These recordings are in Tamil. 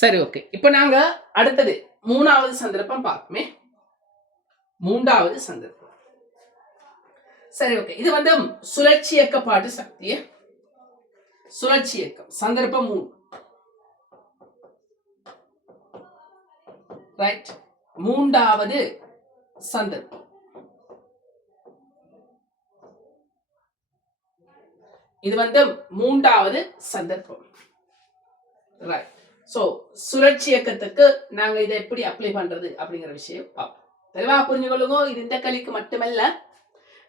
சரி, ஓகே. இப்ப நாங்க அடுத்தது மூணாவது சந்தர்ப்பம் பார்ப்போமே. மூன்றாவது சந்தர்ப்பம். சரி, ஓகே. இது வந்து சுழற்சி இயக்கப்பாட்டு சக்தியே. சுழற்சி இயக்கம் சந்தர்ப்பம் 3. ரைட். மூன்றாவது சந்தர்ப்பம். இது வந்து மூன்றாவது சந்தர்ப்பம். ரைட். சோ சுழற்சி இயக்கத்துக்கு நாங்க இதை எப்படி அப்ளை பண்றது அப்படிங்கிற விஷயம் பார்ப்போம். தெளிவா புரிஞ்சுக்கொள்ளுங்க. இது இந்த களிக்கு மட்டுமல்ல,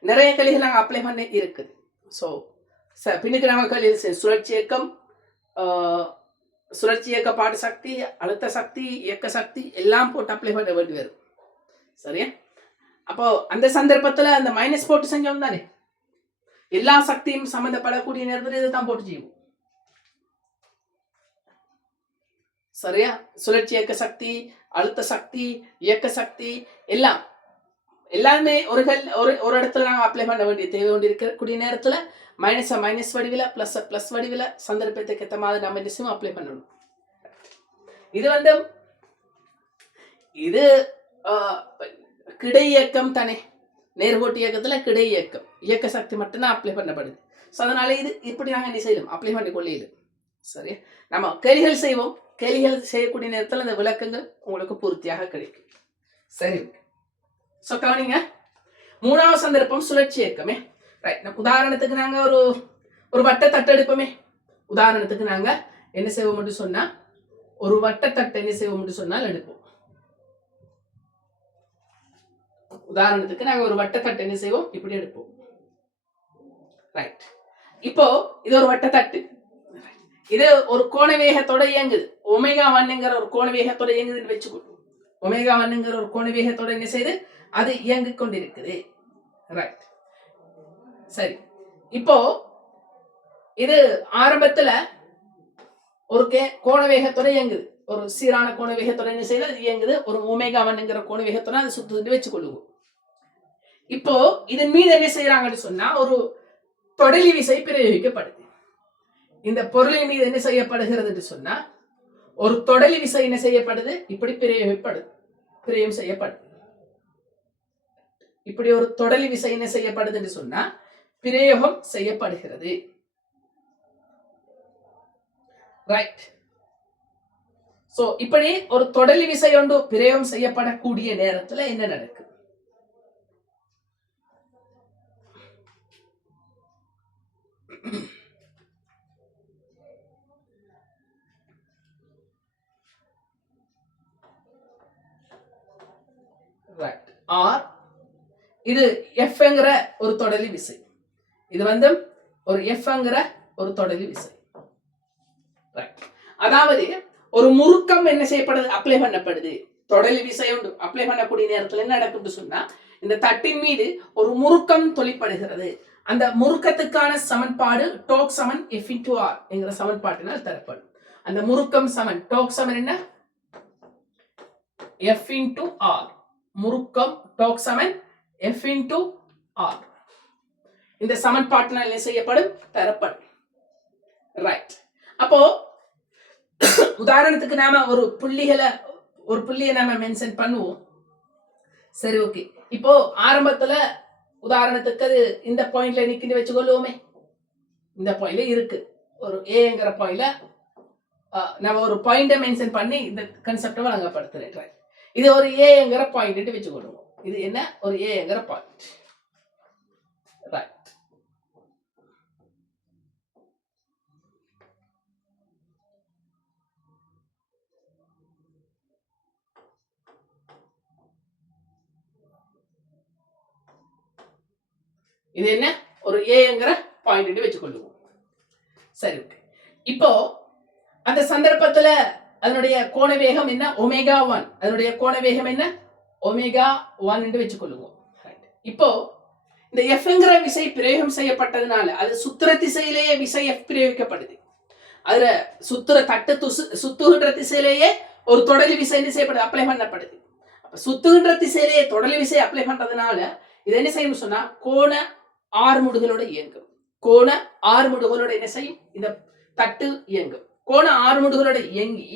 நிறைய களிகள் நாங்கள் அப்ளை பண்ணி இருக்குது. ஸோ பின்னுக்கு நாங்கள் களி சுழற்சி இயக்கம், சுழற்சி இயக்க பாடு சக்தி, அழுத்த சக்தி, இயக்க சக்தி எல்லாம் போட்டு அப்ளை பண்ண வேண்டி வரும். சரியா? அப்போ அந்த சந்தர்ப்பத்தில் அந்த மைனஸ் போட்டு செஞ்சோம் தானே, எல்லா சக்தியும் சம்மந்தப்படக்கூடிய நேரத்தில் இதை தான் போட்டு செய்வோம். சரியா? சுழற்சி இயக்க சக்தி, அழுத்த சக்தி, இயக்க சக்தி எல்லாம் எல்லாருமே ஒரு இடத்துல நாங்கள் அப்ளை பண்ண வேண்டிய தேவை வேண்டி இருக்கக்கூடிய நேரத்தில் மைனஸ் வடிவில் பிளஸ் வடிவில் சந்தர்ப்பத்துக்கு ஏற்ற மாதிரி நம்ம நிச்சயம் அப்ளை பண்ணணும். இது வந்து இது கிடை இயக்கம் தானே. நேர்கோட்டு இயக்கத்தில் கிடை இயக்கம், இயக்க சக்தி மட்டும்தான் அப்ளை பண்ணப்படுது. ஸோ அதனால இது இப்படி நாங்கள் என்ன செய்யலாம், அப்ளை பண்ணி கொள்ளையிலும். சரி, நம்ம கேள்விகள் செய்வோம். கேள்விகள் செய்யக்கூடிய நேரத்தில் அந்த விளக்கங்கள் உங்களுக்கு பூர்த்தியாக கிடைக்கும். சரி, ஸோ கவனிங்க. மூணாவது சந்தர்ப்பம் சுழற்சி இயக்கமே. ரைட். உதாரணத்துக்கு நாங்கள் ஒரு வட்ட தட்டு எடுப்போமே. உதாரணத்துக்கு நாங்கள் என்ன செய்வோம் சொன்னா, ஒரு வட்ட தட்டு என்ன செய்வோம் சொன்னால் எடுப்போம். உதாரணத்துக்கு நாங்கள் ஒரு வட்ட தட்டு என்ன செய்வோம், இப்படி எடுப்போம். ரைட். இப்போ இது ஒரு வட்ட தட்டு. இது ஒரு கோண வேகத்தோட இயங்குது. ஒமேகா 1ங்கிற ஒரு கோண வேகத்தோட இயங்குதுன்னு வச்சுக்கொள்ளும். ஒமேகா 1ங்கிற ஒரு கோண வேகத்தோட என்ன செய்யுது, அது இயங்கிக் கொண்டிருக்குது. ரைட். சரி, இப்போ இது ஆரம்பத்துல ஒரு கோண வேகத்தோட இயங்குது. ஒரு சீரான கோண வேகத்தோட என்ன செய்யுது, அது இயங்குது. ஒரு ஒமேகா 1ங்கிற கோண வேகத்தோட அது சுத்துன்னு வச்சுக்கொள்ளுவோம். இப்போ இதன் மீது என்ன செய்யறாங்கன்னு சொன்னா, ஒரு தொடலி விசை பிரயோகிக்கப்படுது. இந்த பொருளின் மீது என்ன செய்யப்படுகிறது சொன்னா, ஒரு தொடலி விசை என்ன செய்யப்படுது, இப்படி பிரயோகம் செய்யப்படுது. இப்படி ஒரு தொடலி விசை என்ன செய்யப்படுதுன்னு சொன்னா பிரயோகம் செய்யப்படுகிறது. ரைட். சோ இப்படி ஒரு தொடலி விசை ஒன்று பிரயோகம் செய்யப்படக்கூடிய நேரத்துல என்ன நடக்கும்? ரைட். ஆர் இது எஃப்ங்கிற ஒரு தொடலி விசை. இது வந்து ஒரு எஃப்ங்கிற ஒரு தொடலி விசை. அதாவது ஒரு முறுக்கம் என்ன செய்யப்படுது, அப்ளை பண்ணப்படுது. தொடலி விசை ஒன்று அப்ளை பண்ணக்கூடிய நேரத்தில் என்ன நடக்கும் சொன்னா, இந்த தட்டின் மீது ஒரு முறுக்கம் தொழிற்படுகிறது. அந்த முறுக்கத்துக்கான சமன்பாடு டோக் சமன் எஃப் இன்டு ஆர் என்கிற சமன்பாட்டினால் தரப்படும். அந்த முறுக்கம் சமன் டோக் சமன் என்ன, எஃப் இன்டு ஆர். முறுக்கம் டோக் சமன் எஃப் இன்டு ஆர். இந்த சமன்பாட்டினால் என்ன செய்யப்படும், தரப்படும். ரைட். அப்போ உதாரணத்துக்கு நாம ஒரு புள்ளியை நாம மென்ஷன் பண்ணுவோம். சரி, ஓகே. இப்போ ஆரம்பத்துல உதாரணத்துக்கு அது இந்த பாயிண்ட்ல நிக்கின்னு வச்சுக்கொள்ளுவோமே. இந்த பாயிண்ட்ல இருக்கு ஒரு ஏங்கிற பாயிண்ட்ல நம்ம ஒரு பாயிண்ட மென்ஷன் பண்ணி இந்த கான்செப்டை வழங்கப்படுத்துறேன். இது ஒரு ஏங்கிற பாயிண்ட் வச்சுக்கொள்ளுவோம். இது என்ன, ஒரு ஏங்கிற பாயிண்ட். ரைட். இது என்ன, ஒரு ஏங்கிற பாயிண்ட் வச்சுக்கொள்ளுவோம். சரி, ஓகே. இப்போ அந்த சந்தர்ப்பத்துல அதனுடைய கோண வேகம் என்ன, ஒமேகா 1. அதனுடைய கோண வேகம் என்ன, ஒமேகா 1 என்று வச்சுக்கொள்ளுவோம். இப்போ இந்த எஃப்ங்கிற விசை பிரயோகம் செய்யப்பட்டதுனால அது சுத்துற திசையிலேயே விசை எஃப் பிரயோகிக்கப்படுது. அதுல சுத்துகின்ற திசையிலேயே ஒரு தொடலி விசை என்ன செய்யப்படுது, அப்ளை பண்ணப்படுது. அப்ப சுத்துகின்ற திசையிலேயே தொடலி விசை அப்ளை பண்றதுனால இது என்ன செய்யணும் சொன்னா, கோண ஆறுமுடுகளோட இயங்கும். கோண ஆறுமுடுகளோட என்ன செய்யும், இந்த தட்டு இயங்கும். கோண ஆறுமுடுகளோட இயங்கி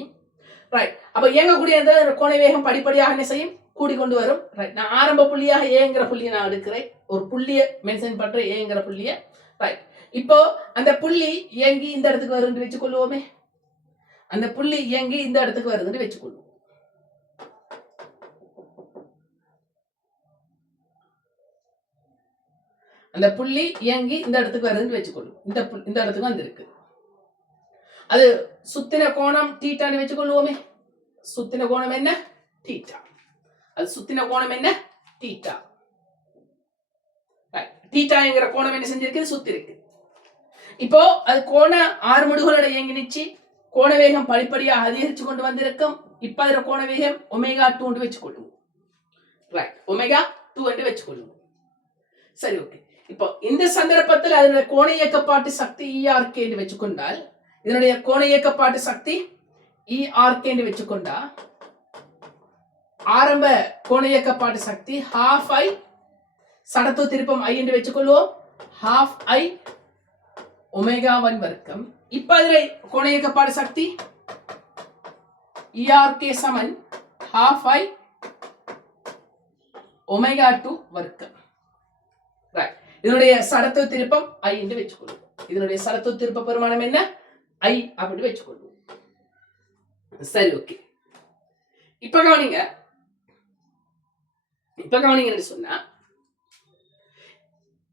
ரைட். அப்ப இயங்கக்கூடிய அந்த கோண வேகம் படிப்படியாக என்ன செய்யும், கூடிக்கொண்டு வரும். ரைட். நான் ஆரம்ப புள்ளியாக ஏங்கிற புள்ளியை நான் எடுக்கிறேன், ஒரு புள்ளியை மென்ஷன் பண்றேன், ஏங்கிற புள்ளியை. ரைட். இப்போ அந்த புள்ளி இயங்கி இந்த இடத்துக்கு வருதுன்னு வச்சுக்கொள்வோமே, அந்த புள்ளி இயங்கி இந்த இடத்துக்கு வருதுன்னு வச்சுக்கொள்வோம். அந்த புள்ளி இயங்கி இந்த இடத்துக்கு வருதுன்னு வச்சுக்கொள்ளும். இந்த இடத்துக்கு வந்திருக்கு. அது சுத்தின கோணம் தீட்டான்னு வச்சுக்கொள்வோமே. சுத்தின கோணம் என்ன, தீட்டா. அது சுத்தின கோணம் என்ன, தீட்டா. தீட்டாங்கிற கோணம் என்ன செஞ்சிருக்கு, சுத்தி இருக்கு. இப்போ அது கோண ஆறுமுடுகளோட இயங்கி நிச்சு கோண வேகம் படிப்படியாக அதிகரிச்சு கொண்டு வந்திருக்கும். இப்ப அதுல கோண வேகம் ஒமேகா 2 வச்சுக்கொள்ளும். ரைட். ஒமேகா 2 வச்சுக்கொள்ளும். சரி, ஓகே. இப்போ இந்த சந்தர்ப்பத்தில் அதனுடைய கோண இயக்கப்பாட்டு சக்தி ERK வச்சுக்கொண்டால், இதனுடைய கோண இயக்கப்பாட்டு சக்தி ERK வச்சுக்கொண்டா, ஆரம்ப கோண இயக்கப்பாட்டு சக்தி ½ I சடத்துவ திருப்பம் I என்று வச்சுக்கொள்வோம். ½ I ஒமேகா 1 வர்க்கம். இப்ப அதுல கோண இயக்கப்பாடு சக்தி ERK சமன் ½ I ஒமேகா 2 வர்க்கம். ரைட். இதனுடைய சடத்துவ திருப்பம் I என்று வச்சுக்கொள்வோம். இதனுடைய சடத்துவ திருப்ப பெருமானம் என்ன, I அப்படி வச்சுக்கொள்வோம். சரி, ஓகே. இப்ப கவனிங்க சொன்னா,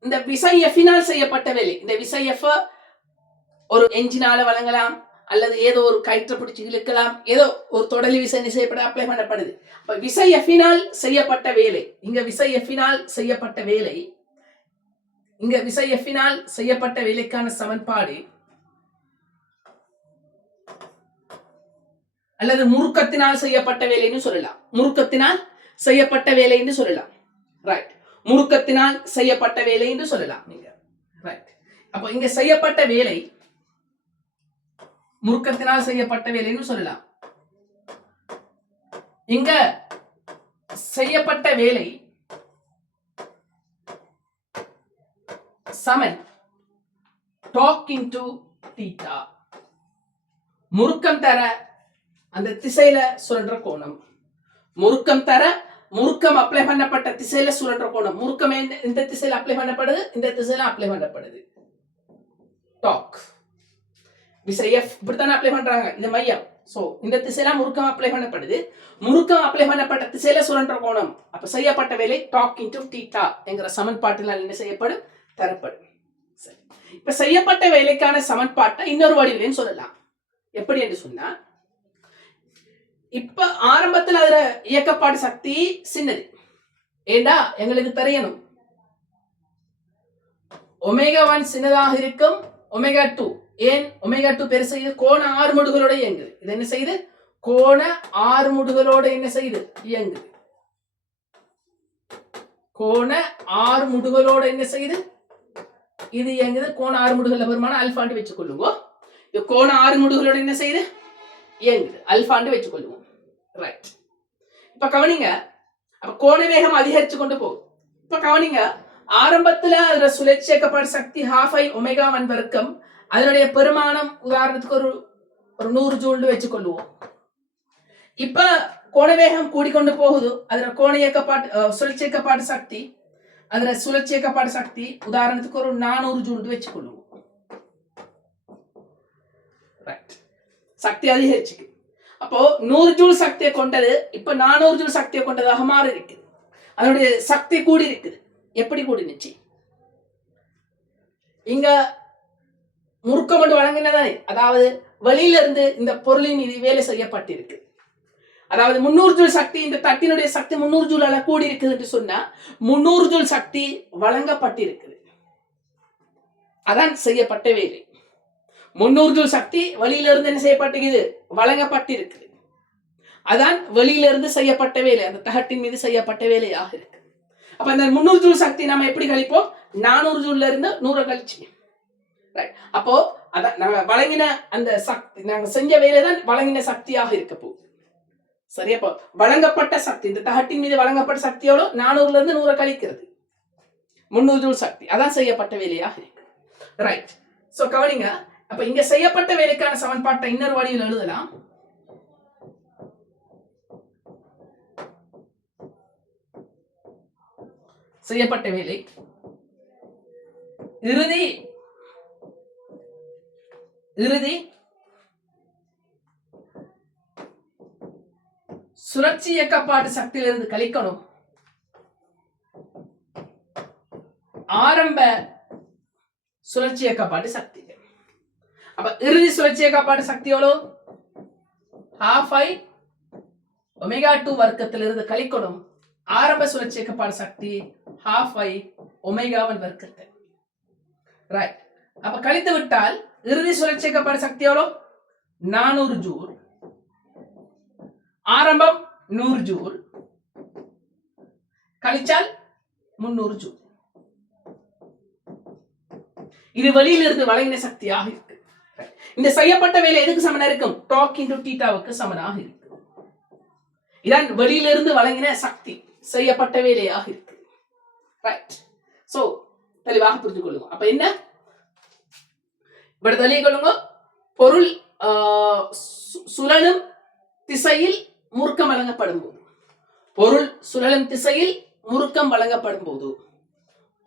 இந்த விசை எஃபினால் செய்யப்பட்ட வேலை, இந்த விசை எஃப் ஒரு என்ஜினால வழங்கலாம், அல்லது ஏதோ ஒரு கயிற்று பிடிச்சு இழுக்கலாம், ஏதோ ஒரு தொடலி விசை செய்யப்பட அப்ளை பண்ணப்படுது. அப்ப விசை எஃபினால் செய்யப்பட்ட வேலை, இங்க விசை எஃபினால் செய்யப்பட்ட வேலை, இங்க விசை எஃபினால் செய்யப்பட்ட வேலைக்கான சமன்பாடு, அல்லது முறுக்கத்தினால் செய்யப்பட்ட வேலைன்னு சொல்லலாம். முறுக்கத்தினால் செய்யப்பட்ட வேலை என்று சொல்லலாம். ரைட். முறுக்கத்தினால் செய்யப்பட்ட வேலை என்று சொல்லலாம் நீங்க. ரைட். அப்ப இங்க செய்யப்பட்ட வேலை முறுக்கத்தினால் செய்யப்பட்ட வேலைன்னு சொல்லலாம். இங்க செய்யப்பட்ட வேலை சமன் டார்க் இன்டு தீட்டா. முறுக்கம் தர அந்த திசையில சுழன்ற கோணம், முறுக்கம் தர முறுக்கம் அப்ளை பண்ணப்பட்ட திசையில சுழன்ற கோணம். முறுக்கம் இந்த திசையில அப்ளை பண்ணப்படுது, இந்த திசையில அப்ளை பண்ணப்படுது. டார்க் விசை F இப்படித்தானே அப்ளை பண்றாங்க, இந்த மையம். சோ இந்த திசையில முறுக்கம் அப்ளை பண்ணப்படுது, முறுக்கம் அப்ளை பண்ணப்பட்ட திசையில சுழன்ற கோணம். அப்ப செய்யப்பட்ட வேலை டார்க் இன்டு தீட்டா என்கிற சமன்பாட்டினால் என்ன செய்யப்படும், தரப்படும். சரி. இப்ப செய்யப்பட்ட வேலைக்கான சமன்பாட்டை இன்னொரு வடிவிலையும் சொல்லலாம். எப்படி என்று சொன்னா, இப்ப ஆரம்பத்தில் அதுல இயக்கப்பாடு சக்தி சின்னது. ஏண்டா எங்களுக்கு தெரியணும், ஒமேகா 1 சின்னதாக இருக்கும், ஒமேகா 2 ஏன் ஒமேகா 2 பெருசு, கோண ஆறுமுடுகளோட இயங்குது. இது என்ன செய்யுது, கோண ஆறுமுடுகளோட என்ன செய்யுது, இயங்குது. கோண ஆறுமுடுகளோட என்ன செய்யுது, இது இயங்குது. கோண ஆறுமுடுகள் பெருமான அல்பாண்டு வச்சுக்கொள்ளுங்க. கோண ஆறுமுடுகளோட என்ன செய்யுது, இயங்குது, அல்பாண்டு வச்சுக்கொள்ளுவோம். ரைட். இப்ப கவனிங்க, அப்ப கோண வேகம் அதிகரிச்சு கொண்டு போகும். இப்ப கவனிங்க, ஆரம்பத்துல அதுல சுழற்சி இயக்கப்பாடு சக்தி ½ I ஒமேகா 1 வர்க்கம். அதனுடைய பெருமானம் உதாரணத்துக்கு ஒரு 100 ஜூல் வச்சுக்கொள்வோம். இப்ப கோண வேகம் கூடிக்கொண்டு போகுது, அதுல கோண இயக்கப்பாட்டு சுழற்சி இயக்கப்பாடு சக்தி, அதுல சுழற்சி இயக்கப்பாடு சக்தி உதாரணத்துக்கு ஒரு 400 ஜூல் வச்சுக்கொள்வோம். ரைட். சக்தி அதிகரிச்சு, அப்போ 100 ஜூல் சக்தியை கொண்டது இப்ப 400 ஜூல் சக்தியை கொண்டதாக மாறி இருக்குது. அதனுடைய சக்தி கூடி இருக்குது. எப்படி கூடினுச்சு, இங்க முறுக்கம் கொண்டு வழங்கினதானே, அதாவது வெளியில இருந்து இந்த பொருளின் மீது வேலை செய்யப்பட்டிருக்கு. அதாவது 300 ஜூல் சக்தி, இந்த தட்டினுடைய சக்தி 300 ஜூலால கூடி இருக்குது என்று சொன்னா 300 ஜூல் சக்தி வழங்கப்பட்டிருக்குது. அதான் செய்யப்பட்ட வேலை. 300 ஜூல் சக்தி வெளியில இருந்து என்ன செய்யப்பட்டிருக்குது, வழங்கப்பட்டிருக்கு. அதான் வெளியில இருந்து செய்யப்பட்ட வேலை, அந்த தகட்டின் மீது செய்யப்பட்ட வேலையாக இருக்கு. அப்ப அந்த 300 ஜூல் சக்தி நம்ம எப்படி கழிப்போம், 400 ஜூல்ல இருந்து 100 கழிச்சு. ரைட். அப்போ அதான் நாங்க வழங்கின அந்த சக்தி, நாங்க செஞ்ச வேலை தான் வழங்கின சக்தியாக இருக்க போகுது. சரி. அப்போ வழங்கப்பட்ட சக்தி, இந்த தகட்டின் மீது வழங்கப்பட்ட சக்தியோட 400ல இருந்து 100 கழிக்கிறது 300 ஜூல் சக்தி, அதான் செய்யப்பட்ட வேலையாக இருக்கு. ரைட். சோ கவனிங்க, அப்ப இங்க செய்யப்பட்ட வேலைக்கான சமன்பாட்டை இன்னொரு வடிவில் எழுதலாம். செய்யப்பட்ட வேலை இறுதி சுழற்சி இயக்கப்பாட்டு சக்தியிலிருந்து கழிக்கணும் ஆரம்ப சுழற்சி இயக்கப்பாட்டு சக்தி. அப்ப இறுதி சுழற்சி இயக்கப்பாட்டு சக்தி எவ்வளவு? 12i ஒமேகா 2 வர்க்கத்திலிருந்து கழிக்கணும் ஆரம்ப சுழற்சி இயக்கப்பாடு சக்தி 12i ஒமேகா 1 வர்க்கத்தை. ரைட். அப்ப கழித்து விட்டால் இறுதி சுழற்சி இயக்கப்பாடு சக்தி எவ்வளவு? 400 ஜூல். ஆரம்பம் 100 ஜூல் கழிச்சால் 300 ஜூல். இது வெளியிலிருந்து வழங்கின சக்தியாக இருக்கு. இந்த செய்யப்பட்ட வேலை எதுக்கு சமனா இருக்கும்? டார்க் இன்டு தீட்டாவுக்கு சமனாக இருக்கு. இதான் வெளியிலிருந்து வழங்கின சக்தி செய்யப்பட்ட வேலையாக இருக்கு. ரைட். சோ தெளிவாக புரிந்து கொள்ளுங்க. அப்ப என்ன இப்படி தெளிய கொள்ளுங்க. பொருள் சுழலும் திசையில் முறுக்கம் வழங்கப்படும் போது, பொருள் சுழலும் திசையில் முறுக்கம் வழங்கப்படும் போது,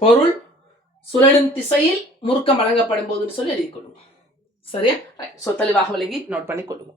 பொருள் சுழலும் திசையில் முறுக்கம் வழங்கப்படும் போதுன்னு சொல்லி எழுதிக் கொள்ளுங்க. சரியா? சோ தெளிவாக விளங்கி நோட் பண்ணி கொள்ளுங்க.